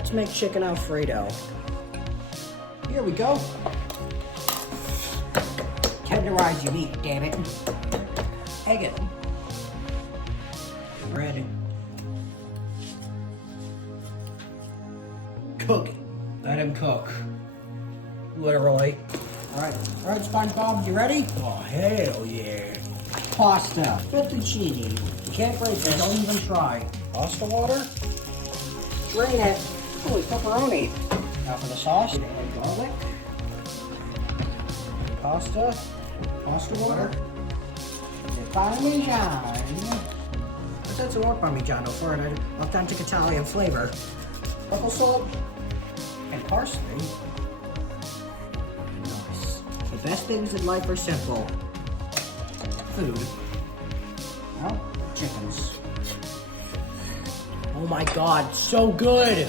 let's make chicken Alfredo. Here we go. Tenderize your meat, damn it. Egg it. Bread. Cook it. Let him cook. Literally. Alright, SpongeBob, you ready? Oh, hell yeah. Pasta. Fettuccine. You can't break it, don't even try. Pasta water? Drain it. Holy pepperoni. Now for the sauce. Garlic. Pasta. Pasta water. The Parmesan. Let's add some more Parmigiano for an authentic Italian flavor. Truffle salt. And parsley. Nice. The best things in life are simple. Food. Now, chickens. Oh my god, so good!